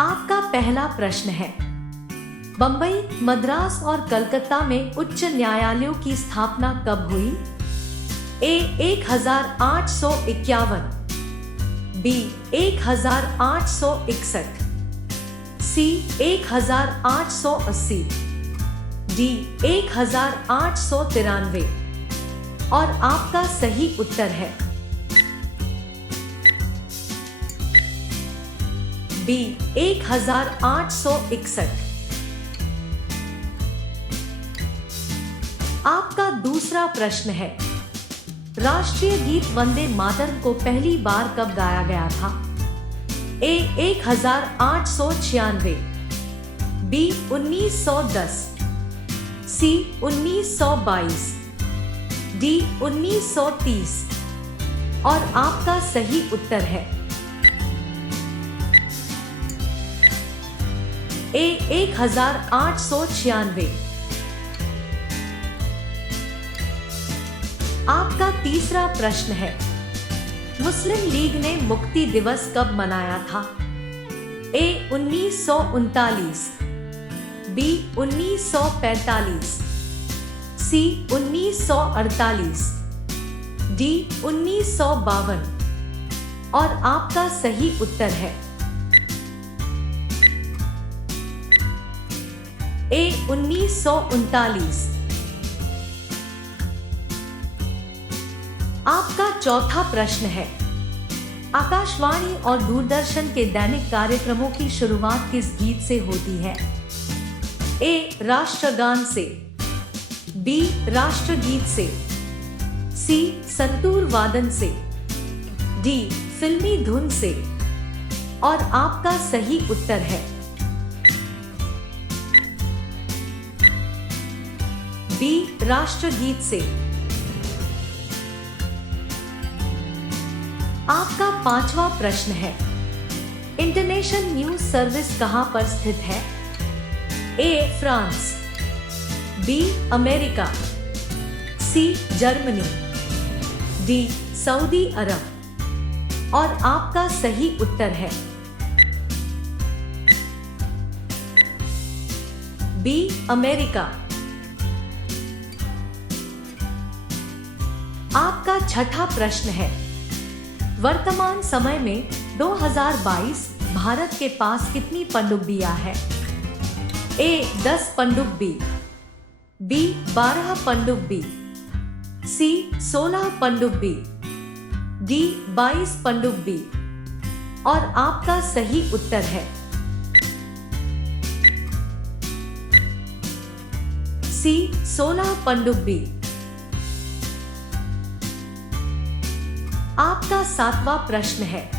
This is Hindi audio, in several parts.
आपका पहला प्रश्न है, बंबई, मद्रास और कलकत्ता में उच्च न्यायालयों की स्थापना कब हुई? ए 1851, बी 1861, सी 1880, डी 1893 और आपका सही उत्तर है बी 1861। आपका दूसरा प्रश्न है, राष्ट्रीय गीत वंदे मातरम को पहली बार कब गाया गया था? ए 1896, बी 1910, सी 1922, डी 1930 और आपका सही उत्तर है ए 1896। आपका तीसरा प्रश्न है, मुस्लिम लीग ने मुक्ति दिवस कब मनाया था? ए 1939, बी 1945, सी 1948, डी 1952 और आपका सही उत्तर है ए 1939। आपका चौथा प्रश्न है, आकाशवाणी और दूरदर्शन के दैनिक कार्यक्रमों की शुरुआत किस गीत से होती है? ए राष्ट्रगान से, बी राष्ट्रगीत से, सी संतूर वादन से, डी फिल्मी धुन से और आपका सही उत्तर है बी राष्ट्रगीत से। आपका पांचवा प्रश्न है, इंटरनेशनल न्यूज सर्विस कहां पर स्थित है? A France, B America, C Germany, D Saudi Arab और आपका सही उत्तर है बी अमेरिका। आपका छठा प्रश्न है, वर्तमान समय में 2022 भारत के पास कितनी पनडुब्बियां हैं? ए 10 पनडुब्बी, बी 12 पनडुब्बी, सी 16 पनडुब्बी, डी 22 पनडुब्बी और आपका सही उत्तर है सी 16 पनडुब्बी। आपका सातवां प्रश्न है,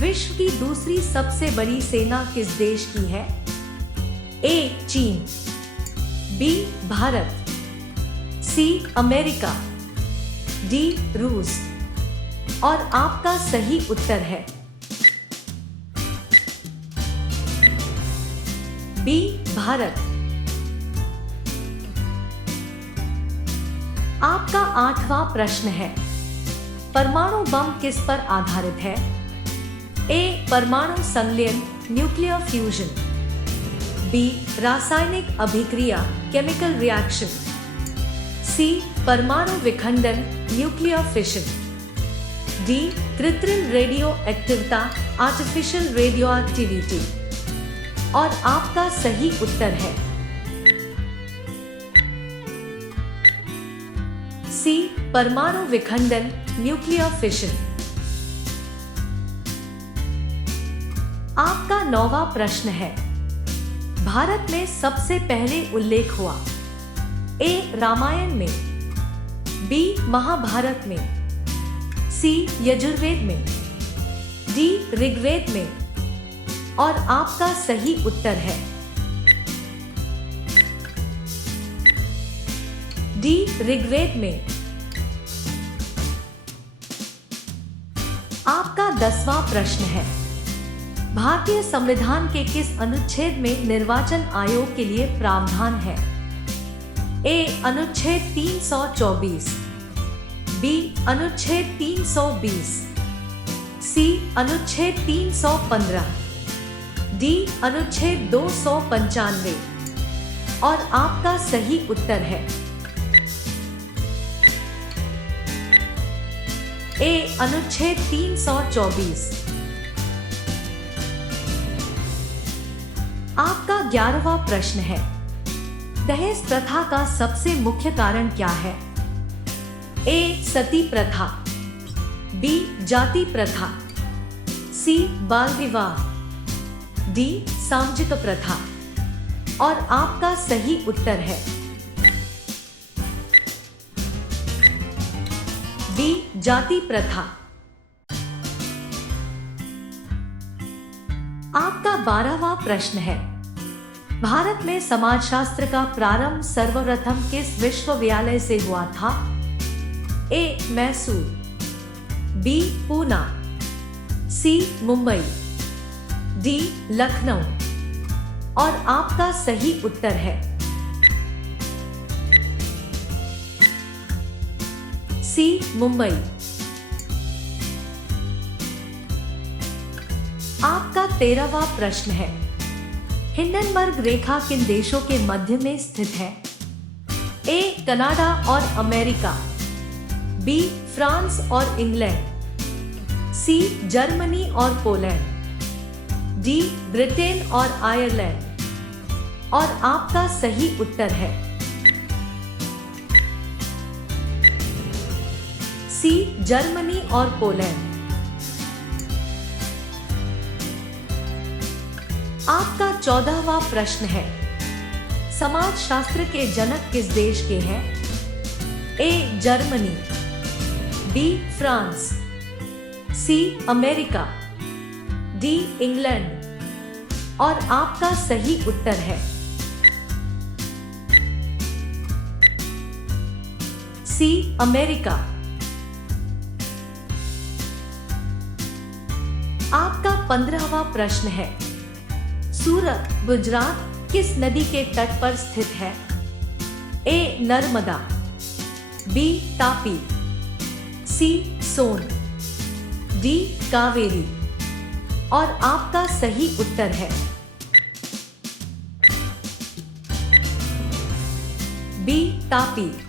विश्व की दूसरी सबसे बड़ी सेना किस देश की है? ए चीन, B Bharat, C America, D रूस और आपका सही उत्तर है बी भारत। आपका आठवां प्रश्न है, परमाणु बम किस पर आधारित है? ए परमाणु संलयन न्यूक्लियर फ्यूजन, बी रासायनिक अभिक्रिया केमिकल रिएक्शन, सी परमाणु विखंडन न्यूक्लियर फिशन, डी कृत्रिम रेडियो एक्टिविता आर्टिफिशियल रेडियो एक्टिविटी और आपका सही उत्तर है सी परमाणु विखंडन न्यूक्लियर फिशन। आपका नौवां प्रश्न है, भारत में सबसे पहले उल्लेख हुआ? ए रामायण में, बी महाभारत में, सी यजुर्वेद में, डी ऋग्वेद में और आपका सही उत्तर है डी ऋग्वेद में। आपका 10वां प्रश्न है, भारतीय संविधान के किस अनुच्छेद में निर्वाचन आयोग के लिए प्रावधान है? ए अनुच्छेद 324, बी अनुच्छेद 320, सी अनुच्छेद 315, डी अनुच्छेद 295। और आपका सही उत्तर है ए अनुच्छेद 324। आपका 11वां प्रश्न है, दहेज प्रथा का सबसे मुख्य कारण क्या है? ए सती प्रथा, बी जाति प्रथा, सी बाल विवाह, डी सामाजिक प्रथा। और आपका सही उत्तर है बी जाति प्रथा। आपका 12वां प्रश्न है, भारत में समाजशास्त्र का प्रारंभ सर्वप्रथम किस विश्वविद्यालय से हुआ था? ए मैसूर, बी पूना, सी मुंबई, डी लखनऊ। और आपका सही उत्तर है सी मुंबई। आपका 13वां प्रश्न है, हिंडनबर्ग रेखा किन देशों के मध्य में स्थित है? ए कनाडा और अमेरिका, बी फ्रांस और इंग्लैंड, सी जर्मनी और पोलैंड, डी ब्रिटेन और आयरलैंड। और आपका सही उत्तर है सी जर्मनी और पोलैंड। आपका 14वां प्रश्न है, समाजशास्त्र के जनक किस देश के हैं? A Germany, B France, C America, D England. और आपका सही उत्तर है सी अमेरिका। आपका 15वां प्रश्न है, सूरत गुजरात किस नदी के तट पर स्थित है? ए नर्मदा, बी तापी, सी सोन, डी कावेरी। और आपका सही उत्तर है बी तापी।